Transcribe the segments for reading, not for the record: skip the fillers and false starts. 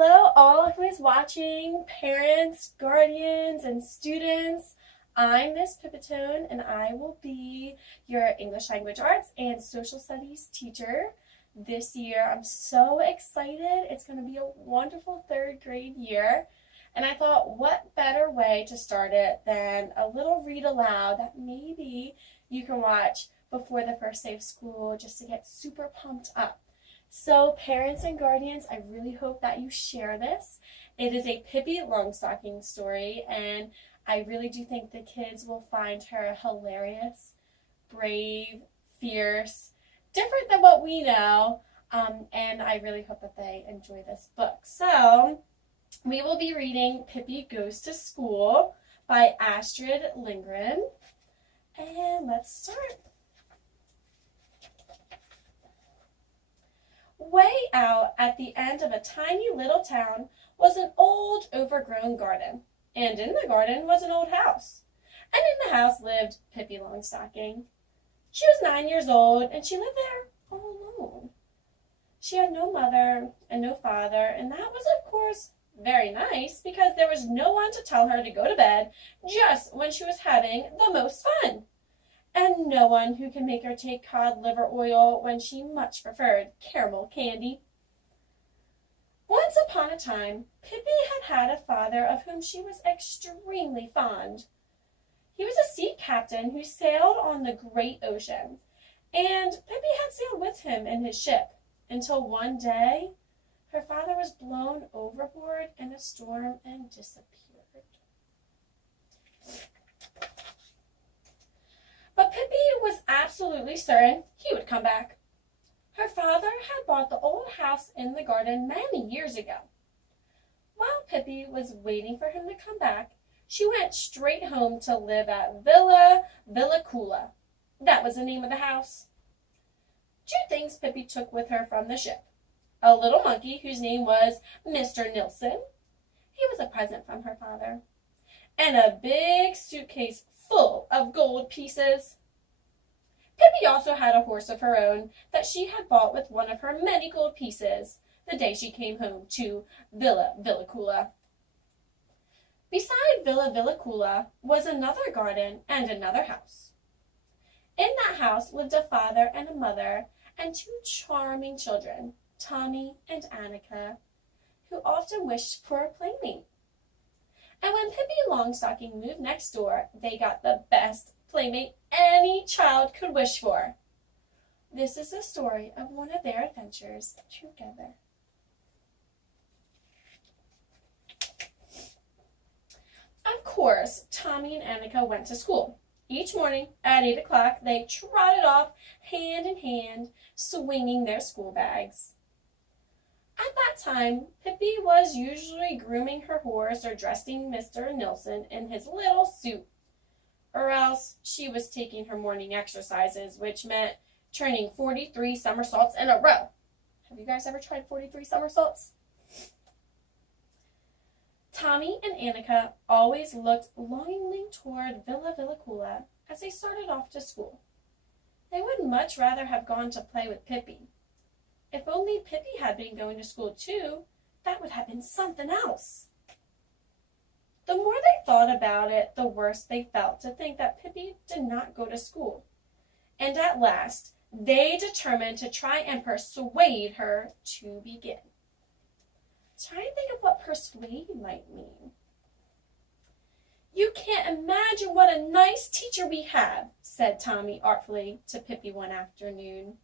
Hello, all who is watching, parents, guardians, and students. I'm Miss Pipitone, and I will be your English Language Arts and Social Studies teacher this year. I'm so excited. It's going to be a wonderful third grade year. And I thought, what better way to start it than a little read aloud that maybe you can watch before the first day of school just to get super pumped up. So parents and guardians, I really hope that you share this. It is a Pippi Longstocking story, and I really do think the kids will find her hilarious, brave, fierce, different than what we know, and I really hope that they enjoy this book. So we will be reading Pippi Goes to School by Astrid Lindgren, and let's start. Way out at the end of a tiny little town was an old, overgrown garden, and in the garden was an old house, and in the house lived Pippi Longstocking. She was 9 years old, and she lived there all alone. She had no mother and no father, and that was, of course, very nice, because there was no one to tell her to go to bed just when she was having the most fun, and no one who could make her take cod liver oil when she much preferred caramel candy. Once upon a time, Pippi had a father of whom she was extremely fond. He was a sea captain who sailed on the great ocean, and Pippi had sailed with him in his ship until one day her father was blown overboard in a storm and disappeared. But Pippi was absolutely certain he would come back. Her father had bought the old house in the garden many years ago. While Pippi was waiting for him to come back, she went straight home to live at Villa Villicula. That was the name of the house. Two things Pippi took with her from the ship: a little monkey whose name was Mr. Nilsson. He was a present from her father. And a big suitcase full of gold pieces. Pippi also had a horse of her own that she had bought with one of her many gold pieces the day she came home to Villa Villicula. Beside Villa Villicula was another garden and another house. In that house lived a father and a mother and two charming children, Tommy and Annika, who often wished for a playmate. And when Pippi Longstocking moved next door, they got the best playmate any child could wish for. This is the story of one of their adventures together. Of course, Tommy and Annika went to school. Each morning at 8 o'clock, they trotted off hand in hand, swinging their school bags. At that time, Pippi was usually grooming her horse or dressing Mr. Nilsson in his little suit, or else she was taking her morning exercises, which meant turning 43 somersaults in a row. Have you guys ever tried 43 somersaults? Tommy and Annika always looked longingly toward Villa Villicula as they started off to school. They would much rather have gone to play with Pippi. If only Pippi had been going to school too, that would have been something else. The more they thought about it, the worse they felt to think that Pippi did not go to school. And at last, they determined to try and persuade her to begin. Try to think of what persuade might mean. "You can't imagine what a nice teacher we have," said Tommy artfully to Pippi one afternoon.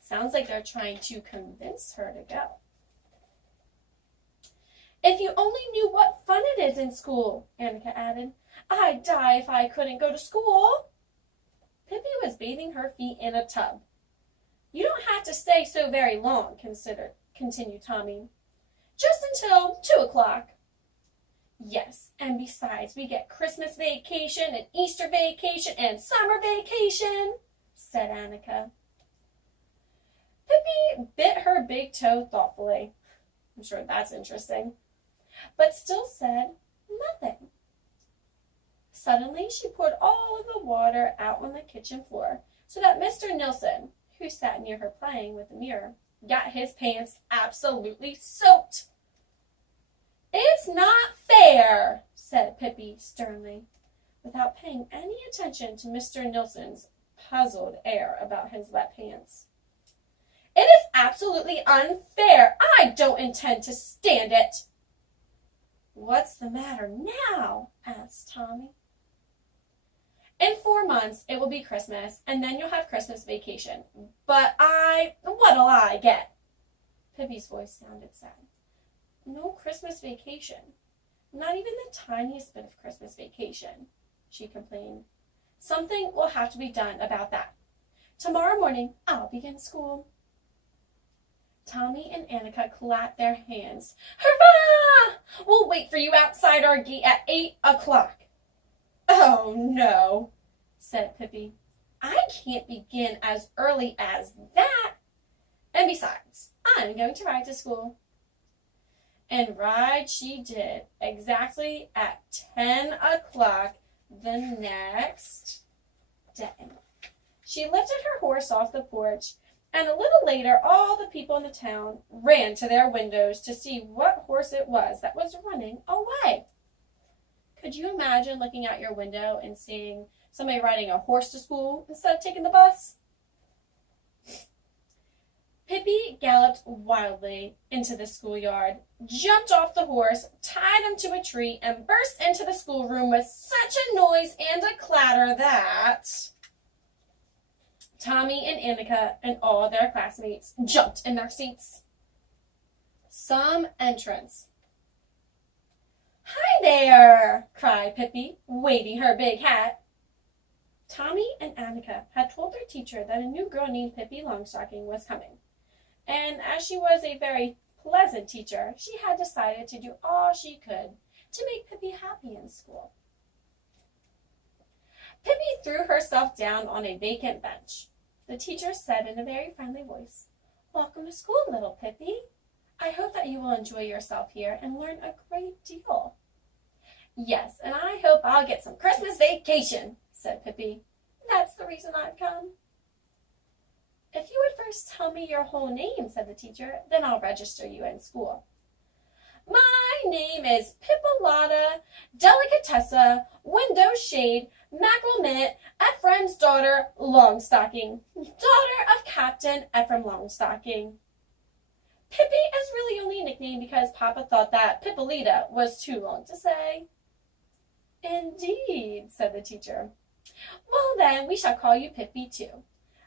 Sounds like they're trying to convince her to go. "If you only knew what fun it is in school," Annika added. "I'd die if I couldn't go to school." Pippi was bathing her feet in a tub. "You don't have to stay so very long," continued Tommy. "Just until 2 o'clock. "Yes, and besides, we get Christmas vacation and Easter vacation and summer vacation," said Annika. Pippi bit her big toe thoughtfully. I'm sure that's interesting. But still said nothing. Suddenly, she poured all of the water out on the kitchen floor so that Mr. Nilsson, who sat near her playing with the mirror, got his pants absolutely soaked. "It's not fair," said Pippi sternly, without paying any attention to Mr. Nilsson's puzzled air about his wet pants. "It is absolutely unfair. I don't intend to stand it." "What's the matter now?" asked Tommy. "In 4 months it will be Christmas, and then you'll have Christmas vacation. But what'll I get?" Pippi's voice sounded sad. "No Christmas vacation. Not even the tiniest bit of Christmas vacation," she complained. "Something will have to be done about that. Tomorrow morning I'll begin school." Tommy and Annika clapped their hands. "Hurrah! We'll wait for you outside our gate at 8 o'clock. "Oh, no," said Pippi. "I can't begin as early as that. And besides, I'm going to ride to school." And ride she did, exactly at 10 o'clock the next day. She lifted her horse off the porch, and a little later all the people in the town ran to their windows to see what horse it was that was running away. Could you imagine looking out your window and seeing somebody riding a horse to school instead of taking the bus? Pippi galloped wildly into the schoolyard, jumped off the horse, tied him to a tree, and burst into the schoolroom with such a noise and a clatter that Tommy and Annika and all their classmates jumped in their seats. Some entrance. "Hi there!" cried Pippi, waving her big hat. Tommy and Annika had told their teacher that a new girl named Pippi Longstocking was coming, and as she was a very pleasant teacher, she had decided to do all she could to make Pippi happy in school. Pippi threw herself down on a vacant bench. The teacher said in a very friendly voice, "Welcome to school, little Pippi. I hope that you will enjoy yourself here and learn a great deal." "Yes, and I hope I'll get some Christmas vacation," said Pippi. "That's the reason I've come." "If you would first tell me your whole name," said the teacher, "then I'll register you in school." "My name is Pippolita Delicatessa Window Shade Macklemitt Ephraim's daughter Longstocking, daughter of Captain Ephraim Longstocking." Pippi is really only a nickname because Papa thought that Pippolita was too long to say. "Indeed," said the teacher. "Well, then, we shall call you Pippi, too.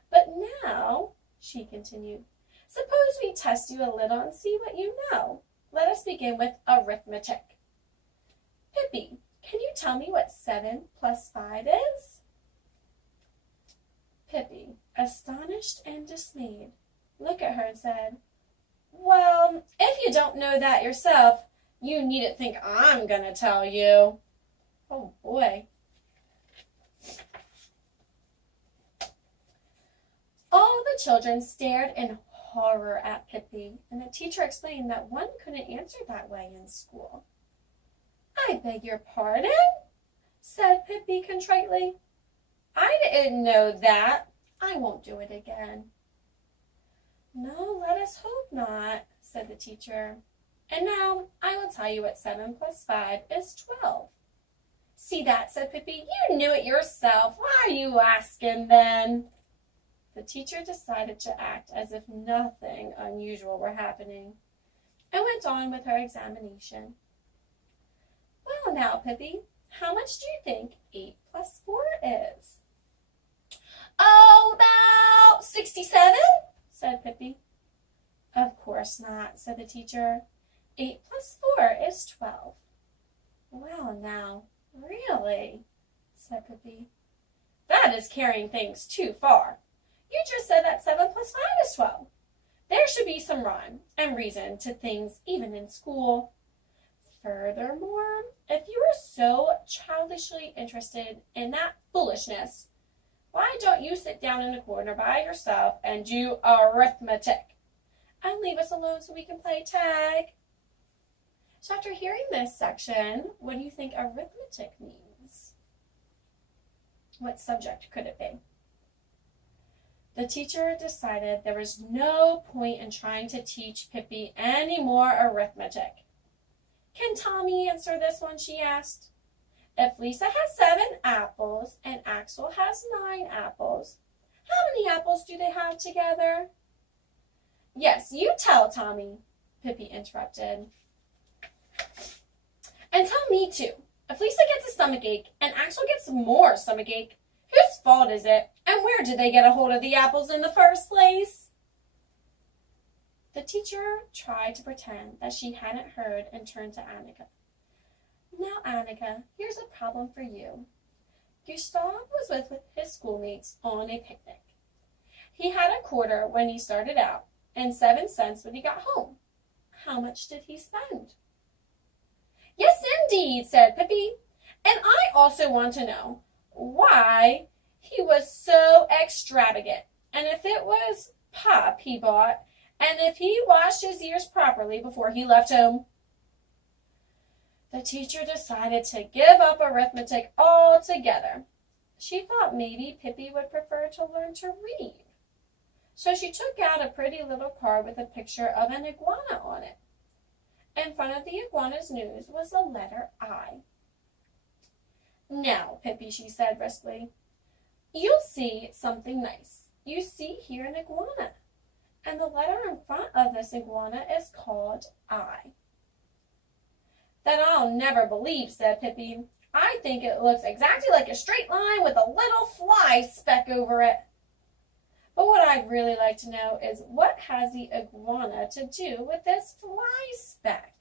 But now," she continued, "suppose we test you a little and see what you know. Let us begin with arithmetic. Pippi, can you tell me what 7 plus 5 is?" Pippi, astonished and dismayed, looked at her and said, "Well, if you don't know that yourself, you needn't think I'm going to tell you." Oh, boy. All the children stared in horror at Pippi, and the teacher explained that one couldn't answer that way in school. "I beg your pardon?" said Pippi contritely. "I didn't know that. I won't do it again." "No, let us hope not," said the teacher. "And now I will tell you what 7 plus 5 is 12. "See that?" said Pippi. "You knew it yourself. Why are you asking then?" The teacher decided to act as if nothing unusual were happening, and went on with her examination. "Well now, Pippi, how much do you think 8 plus 4 is?" "Oh, about 67, said Pippi. "Of course not," said the teacher. 8 plus 4 is 12. "Well now, really," said Pippi. "That is carrying things too far. You just said that 7 plus 5 is 12. There should be some rhyme and reason to things even in school. Furthermore, if you are so childishly interested in that foolishness, why don't you sit down in a corner by yourself and do arithmetic, and leave us alone so we can play tag?" So after hearing this section, what do you think arithmetic means? What subject could it be? The teacher decided there was no point in trying to teach Pippi any more arithmetic. "Can Tommy answer this one?" she asked. "If Lisa has 7 apples and Axel has 9 apples, how many apples do they have together?" "Yes, you tell Tommy," Pippi interrupted. "And tell me too. If Lisa gets a stomachache and Axel gets more stomachache, whose fault is it? And where did they get a hold of the apples in the first place?" The teacher tried to pretend that she hadn't heard and turned to Annika. "Now, Annika, here's a problem for you. Gustav was with his schoolmates on a picnic. He had a quarter when he started out and 7 cents when he got home. How much did he spend?" "Yes, indeed," said Pippi. "And I also want to know why he was so extravagant, and if it was pop he bought, and if he washed his ears properly before he left home." The teacher decided to give up arithmetic altogether. She thought maybe Pippi would prefer to learn to read. So she took out a pretty little card with a picture of an iguana on it. In front of the iguana's nose was the letter I. "Now, Pippi," she said briskly, "you'll see something nice. You see here an iguana, and the letter in front of this iguana is called I." "That I'll never believe," said Pippi. "I think it looks exactly like a straight line with a little fly speck over it. But what I'd really like to know is what has the iguana to do with this fly speck?"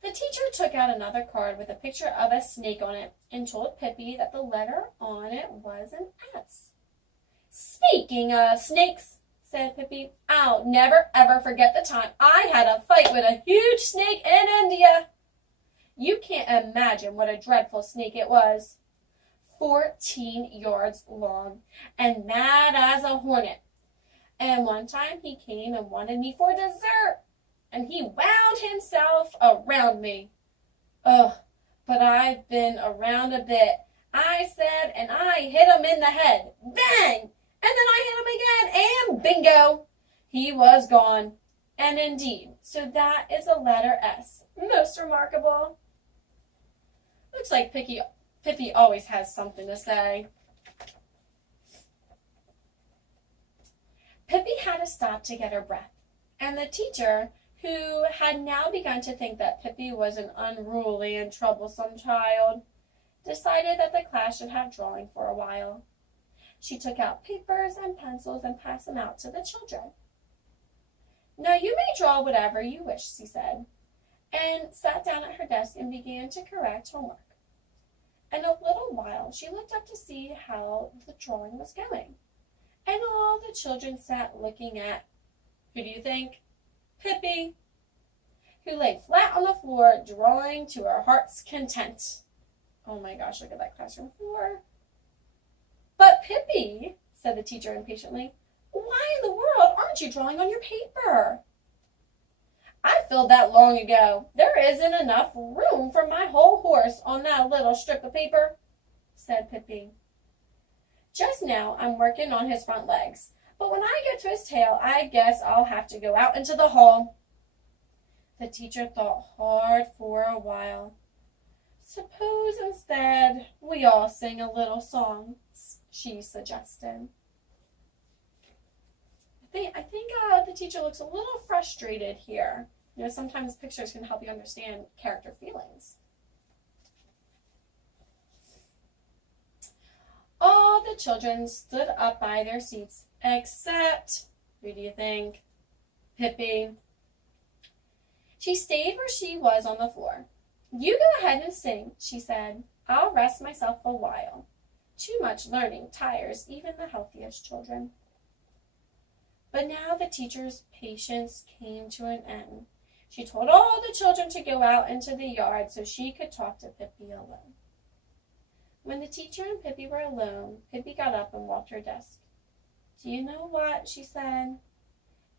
The teacher took out another card with a picture of a snake on it and told Pippi that the letter on it was an S. "Speaking of snakes," said Pippi, "I'll never ever forget the time I had a fight with a huge snake in India. You can't imagine what a dreadful snake it was. 14 yards long and mad as a hornet. And one time he came and wanted me for dessert, and he wound himself around me. Ugh, but I've been around a bit," I said, "and I hit him in the head. Bang! And then I hit him again, and bingo! He was gone." And indeed, so that is the letter S. Most remarkable. Looks like Pippi always has something to say. Pippi had to stop to get her breath, and the teacher, who had now begun to think that Pippi was an unruly and troublesome child, decided that the class should have drawing for a while. She took out papers and pencils and passed them out to the children. "Now you may draw whatever you wish," she said, and sat down at her desk and began to correct homework. In a little while she looked up to see how the drawing was going, and all the children sat looking at, who do you think? Pippi, who lay flat on the floor, drawing to her heart's content. Oh my gosh, look at that classroom floor. "But Pippi," said the teacher impatiently, "why in the world aren't you drawing on your paper?" "I filled that long ago. There isn't enough room for my whole horse on that little strip of paper," said Pippi. "Just now I'm working on his front legs, but when I get to his tail, I guess I'll have to go out into the hall." The teacher thought hard for a while. "Suppose instead we all sing a little song," she suggested. I think the teacher looks a little frustrated here. You know, sometimes pictures can help you understand character feelings. All the children stood up by their seats, except, who do you think? Pippi. She stayed where she was on the floor. "You go ahead and sing," she said. "I'll rest myself a while. Too much learning tires even the healthiest children." But now the teacher's patience came to an end. She told all the children to go out into the yard so she could talk to Pippi alone. When the teacher and Pippi were alone, Pippi got up and walked to her desk. "Do you know what?" she said.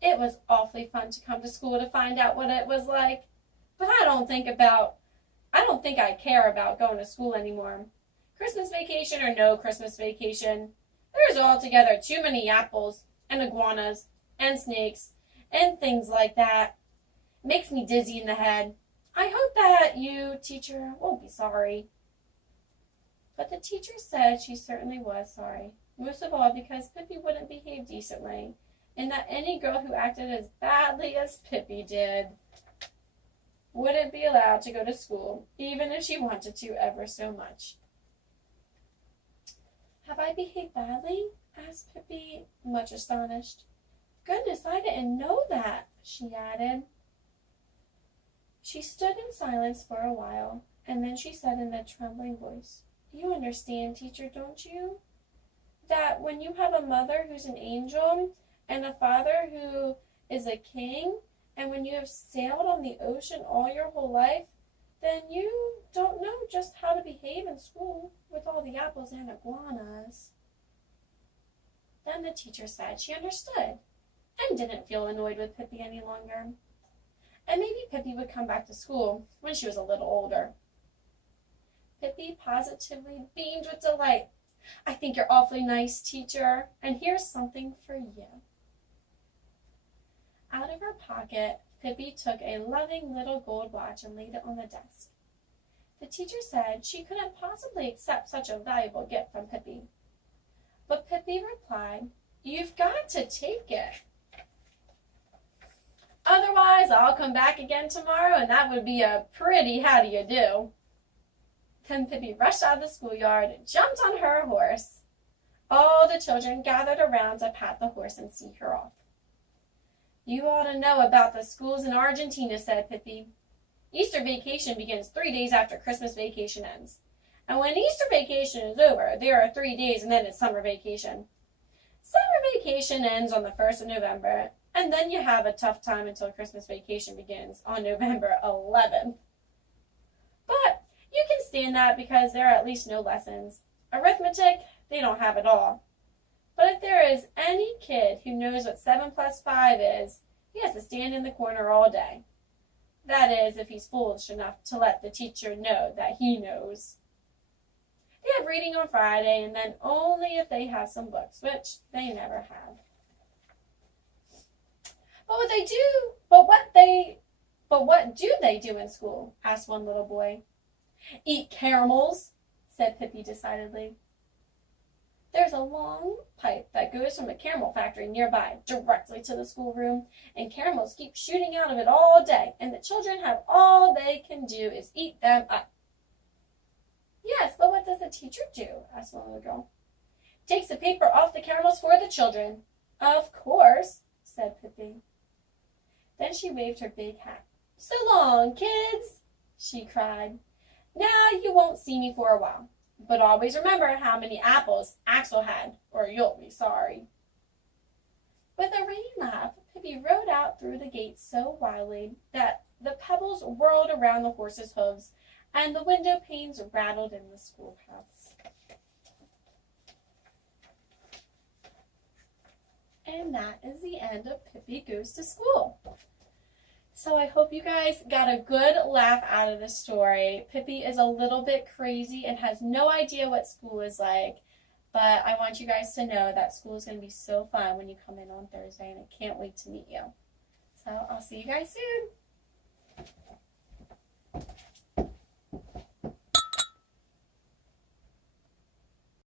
"It was awfully fun to come to school to find out what it was like, but I don't think I care about going to school anymore. Christmas vacation or no Christmas vacation, there's altogether too many apples and iguanas and snakes and things like that. It makes me dizzy in the head. I hope that you, teacher, won't be sorry. But the teacher said she certainly was sorry, most of all because Pippi wouldn't behave decently, and that any girl who acted as badly as Pippi did wouldn't be allowed to go to school, even if she wanted to ever so much. Have I behaved badly? Asked Pippi, much astonished. Goodness, I didn't know that, she added. She stood in silence for a while, and then she said in a trembling voice, You understand, teacher, don't you? That when you have a mother who's an angel and a father who is a king, and when you have sailed on the ocean all your whole life, then you don't know just how to behave in school with all the apples and iguanas. Then the teacher said she understood and didn't feel annoyed with Pippi any longer. And maybe Pippi would come back to school when she was a little older. Pippi positively beamed with delight. I think you're awfully nice, teacher, and here's something for you. Out of her pocket, Pippi took a loving little gold watch and laid it on the desk. The teacher said she couldn't possibly accept such a valuable gift from Pippi. But Pippi replied, You've got to take it. Otherwise, I'll come back again tomorrow, and that would be a pretty how do you do. Then Pippi rushed out of the schoolyard and jumped on her horse. All the children gathered around to pat the horse and see her off. You ought to know about the schools in Argentina, said Pippi. Easter vacation begins 3 days after Christmas vacation ends. And when Easter vacation is over, there are 3 days and then it's summer vacation. Summer vacation ends on the 1st of November, and then you have a tough time until Christmas vacation begins on November 11th. But you can stand that because there are at least no lessons. Arithmetic, they don't have it all. But if there is any kid who knows what 7 plus 5 is, he has to stand in the corner all day. That is, if he's foolish enough to let the teacher know that he knows. They have reading on Friday, and then only if they have some books, which they never have. But what do they do in school? Asked one little boy. Eat caramels, said Pippi decidedly. There's a long pipe that goes from a caramel factory nearby directly to the schoolroom, and caramels keep shooting out of it all day, and the children have all they can do is eat them up. Yes, but what does the teacher do? Asked one little girl. Takes the paper off the caramels for the children. Of course, said Pippi. Then she waved her big hat. So long, kids, she cried. Now you won't see me for a while. But always remember how many apples Axel had, or you'll be sorry. With a ready laugh, Pippi rode out through the gate so wildly that the pebbles whirled around the horse's hooves, and the window panes rattled in the schoolhouse. And that is the end of Pippi Goes to School. So I hope you guys got a good laugh out of this story. Pippi is a little bit crazy and has no idea what school is like. But I want you guys to know that school is going to be so fun when you come in on Thursday, and I can't wait to meet you. So I'll see you guys soon.